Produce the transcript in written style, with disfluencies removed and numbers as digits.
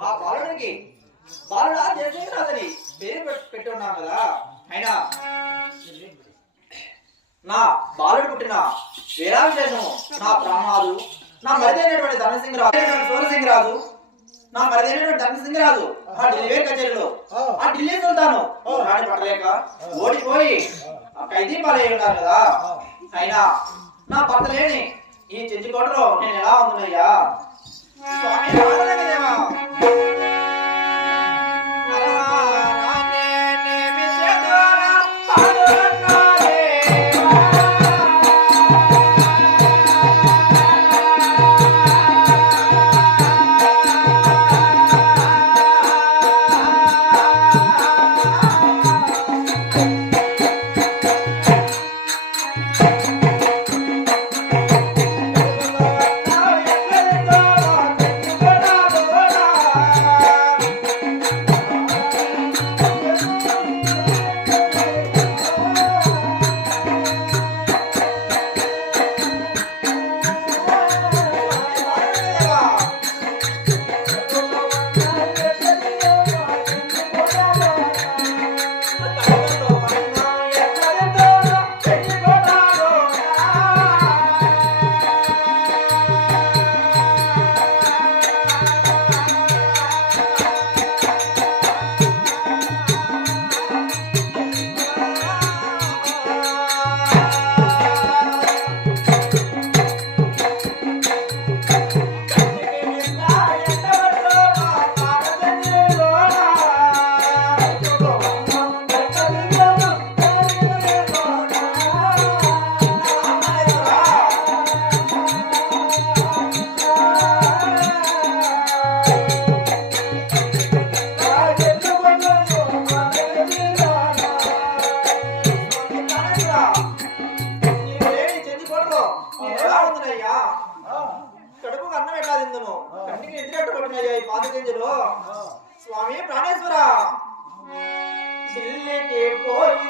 ఆ బాలుడికి బాలుడా జయసింహరాజని పేరు పెట్టున్నాం కదా. అయినా నా బాలుడు పుట్టిన వీరాభిషేకము నా ప్రాణాలు నా మరిదైనటువంటి ధనసింహరాజు సూరసింహరాజు నా మరిదైనటువంటి ధనసింహరాజు ఆ ఢిల్లీ కచేరీలో ఆ ఢిల్లీ సుల్తాను రాణి పడలేక ఓడిపోయి ఖైదీ పాలై ఉన్నారు కదా. అయినా నా భర్త లేని ఈ చెంచుకోటలో నేను ఎలా ఉంటున్నాయ్యా స్వామి రామదేవా. కడుపుకు అన్నం ఎట్లా తిందును కంటికి ఎదురెట్టు కొట్టినయ్యా ఈ పాత గింజలు. స్వామి ప్రాణేశ్వర ఢిల్లీకి పోయి